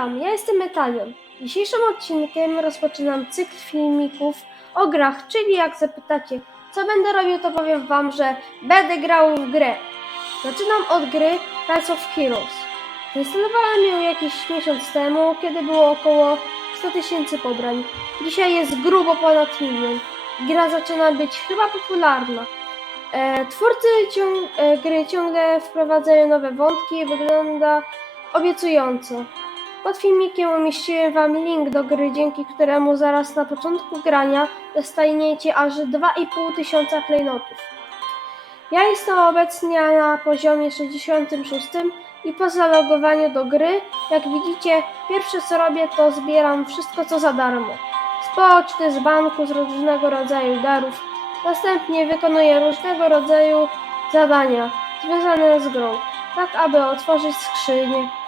witam, ja jestem Metalion. Dzisiejszym odcinkiem rozpoczynam cykl filmików o grach, czyli jak zapytacie, co będę robił, to powiem wam, że będę grał w grę. Zaczynam od gry Rise of Heroes. Zainstalowałem ją jakiś miesiąc temu, kiedy było około 100 tysięcy pobrań. Dzisiaj jest grubo ponad milion. Gra zaczyna być chyba popularna. E, twórcy e, gry ciągle wprowadzają nowe wątki wygląda obiecująco. Pod filmikiem umieściłem Wam link do gry, dzięki któremu zaraz na początku grania dostaniecie aż 2,5 tysiąca klejnotów. Ja jestem obecnie na poziomie 66 i po zalogowaniu do gry, jak widzicie, pierwsze co robię to zbieram wszystko co za darmo. Z poczty, z banku, z różnego rodzaju darów. Następnie wykonuję różnego rodzaju zadania związane z grą, tak aby otworzyć skrzynię.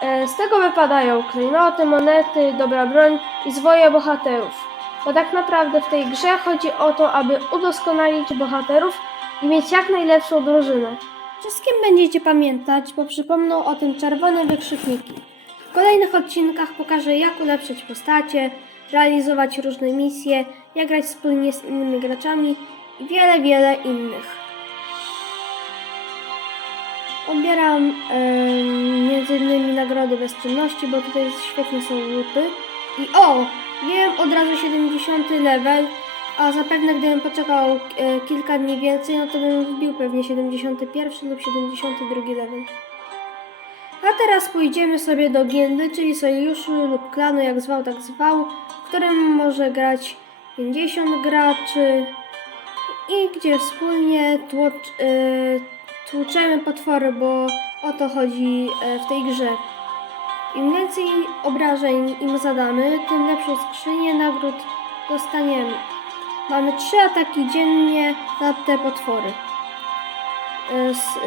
E, Z tego wypadają klejnoty, monety, dobra broń i zwoje bohaterów. Bo tak naprawdę w tej grze chodzi o to, aby udoskonalić bohaterów i mieć jak najlepszą drużynę. Wszystkim będziecie pamiętać, bo przypomną o tym czerwone wykrzykniki. W kolejnych odcinkach pokażę jak ulepszyć postacie, realizować różne misje, jak grać wspólnie z innymi graczami i wiele, wiele innych. Odbieram em, między innymi nagrody bezczynności, bo tutaj świetnie są luty. I o! Wiem od razu 70 level, a zapewne gdybym poczekał e, kilka dni więcej, no to bym wbił pewnie 71 lub 72 level. A teraz pójdziemy sobie do gildy, czyli sojuszu lub klanu, jak zwał, tak zwał, w którym może grać 50 graczy i gdzie wspólnie tłucz, e, tłuczemy potwory, bo o to chodzi e, w tej grze. Im więcej obrażeń im zadamy, tym lepszą skrzynię nagród dostaniemy. Mamy trzy ataki dziennie na te potwory. E,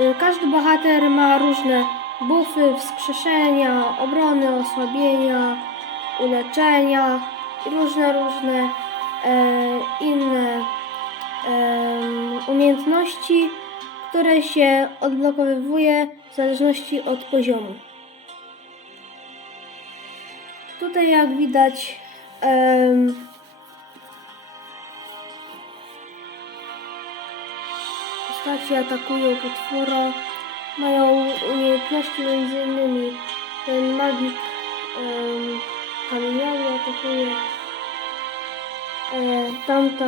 e, Każdy bohater ma różne buffy, wskrzeszenia, obrony, osłabienia, uleczenia i różne, różne e, inne em, umiejętności, które się odblokowywuje w zależności od poziomu. Tutaj jak widać em, postaci atakują potwora, mają umiejętności między innymi ten magik um, kamieniały atakuje, e, tamta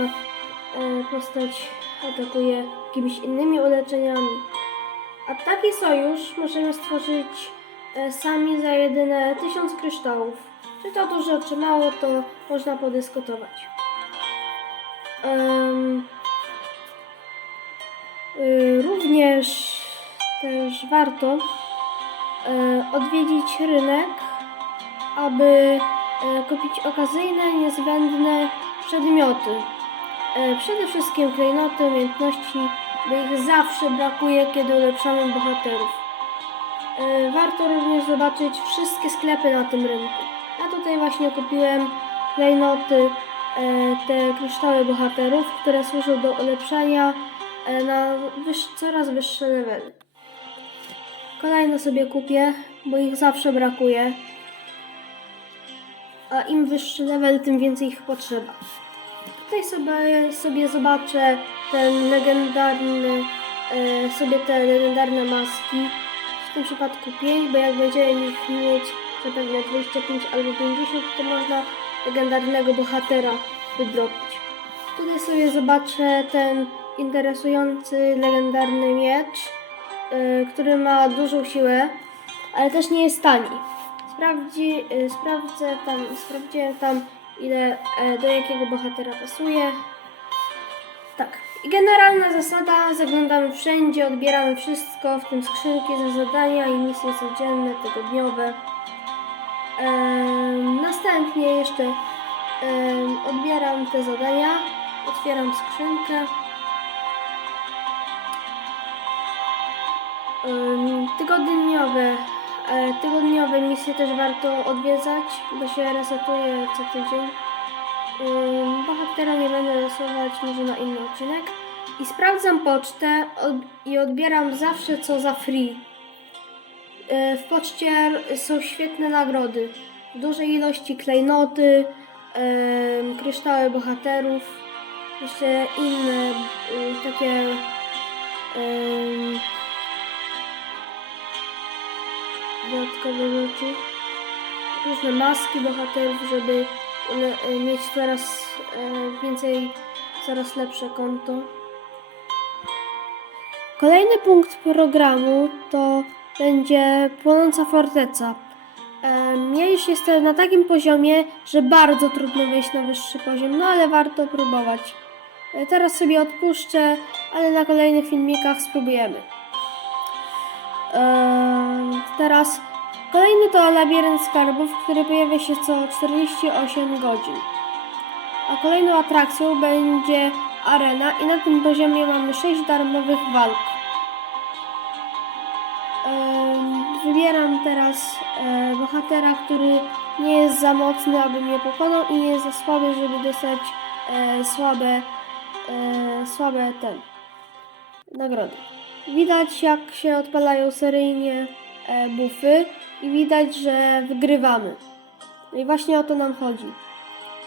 postać atakuje jakimiś innymi uleczeniami. A taki sojusz możemy stworzyć e, sami za jedyne 1000 kryształów. Czy to dużo, czy mało, to można podyskutować. Y, również też warto e, odwiedzić rynek, aby e, kupić okazyjne, niezbędne przedmioty. E, Przede wszystkim klejnoty, umiejętności, bo ich zawsze brakuje, kiedy ulepszamy bohaterów. E, Warto również zobaczyć wszystkie sklepy na tym rynku. Ja tutaj właśnie kupiłem klejnoty, e, te kryształy bohaterów, które służą do ulepszania na wyż, coraz wyższe levely. Kolejne sobie kupię, bo ich zawsze brakuje. A im wyższy level, tym więcej ich potrzeba. Tutaj sobie, sobie zobaczę ten legendarny, e, sobie te legendarne maski. W tym przypadku 5, bo jak będziemy ich mieć zapewne 25 albo 50, to można legendarnego bohatera wydrobić. Tutaj sobie zobaczę ten interesujący legendarny miecz, e, który ma dużą siłę, ale też nie jest tani. Sprawdzi, e, sprawdzę tam, sprawdziłem tam ile e, do jakiego bohatera pasuje. Tak. I generalna zasada, zaglądamy wszędzie, odbieramy wszystko, w tym skrzynki za zadania i misje codzienne, tygodniowe. Em, następnie jeszcze em, odbieram te zadania, otwieram skrzynkę. Tygodniowe, e, tygodniowe misje też warto odwiedzać, bo się resetuje co tydzień. Ym, Bohatera nie będę losować, może na inny odcinek. I sprawdzam pocztę i odbieram zawsze co za free. E, W poczcie są świetne nagrody. W dużej ilości klejnoty, kryształy bohaterów, jeszcze inne takie dodatkowe rzeczy. Różne maski bohaterów, żeby e, mieć coraz e, więcej, coraz lepsze konto. Kolejny punkt programu to będzie Płonąca Forteca. Em, Ja już jestem na takim poziomie, że bardzo trudno wejść na wyższy poziom, no ale warto próbować. E, Teraz sobie odpuszczę, ale na kolejnych filmikach spróbujemy. Teraz kolejny to Labirynt Skarbów, który pojawia się co 48 godzin. A kolejną atrakcją będzie arena i na tym poziomie mamy 6 darmowych walk. Wybieram teraz e, bohatera, który nie jest za mocny, aby mnie pokonał i nie jest za słaby, żeby dostać e, słabe, e, słabe ten nagrody. Widać jak się odpalają seryjnie e, bufy i widać, że wygrywamy. No i właśnie o to nam chodzi.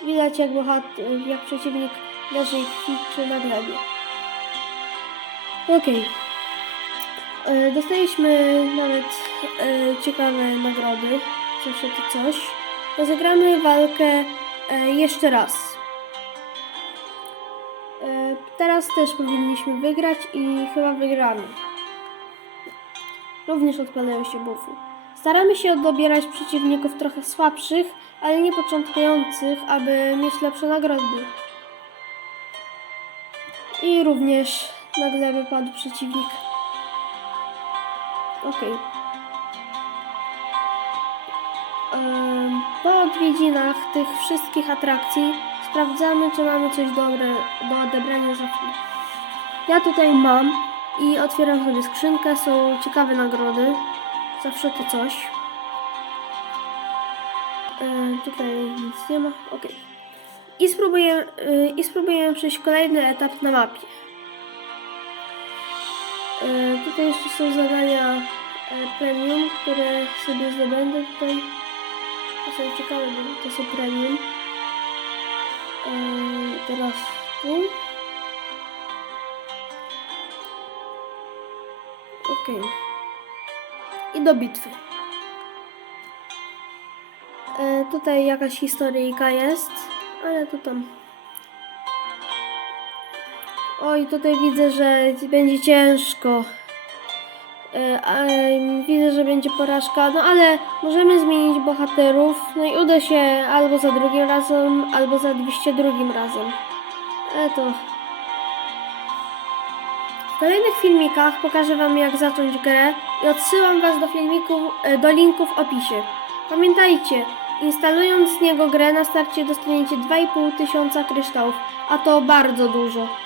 Widać jak, bohat- jak przeciwnik leży i kwiczy na glebie. Okej. E, Dostaliśmy nawet e, ciekawe nagrody. Zawsze to coś. Rozegramy walkę jeszcze raz. Teraz też powinniśmy wygrać i chyba wygramy. Również odpalają się bufy. Staramy się dobierać przeciwników trochę słabszych, ale nie początkujących, aby mieć lepsze nagrody. I również nagle wypadł przeciwnik. Em, Po odwiedzinach tych wszystkich atrakcji sprawdzamy, czy mamy coś dobre do odebrania. Ja tutaj mam i otwieram sobie skrzynkę. Są ciekawe nagrody. Zawsze to coś. E, tutaj nic nie ma. Ok. I spróbuję, y, I spróbuję przejść kolejny etap na mapie. E, tutaj jeszcze są zadania e, premium, które sobie zdobędę tutaj. To są ciekawe, bo to są premium. E, teraz tu. Okej. I do bitwy. E, tutaj jakaś historyjka jest, ale to tam. Oj, tutaj widzę, że będzie ciężko. E, widzę, że będzie porażka, no ale możemy zmienić bohaterów. No i uda się albo za drugim razem, albo za 202 razem. Ale to. W kolejnych filmikach pokażę Wam jak zacząć grę i odsyłam Was do filmików, e, do linków w opisie. Pamiętajcie, instalując z niego grę na starcie dostaniecie 2,5 tysiąca kryształów, a to bardzo dużo.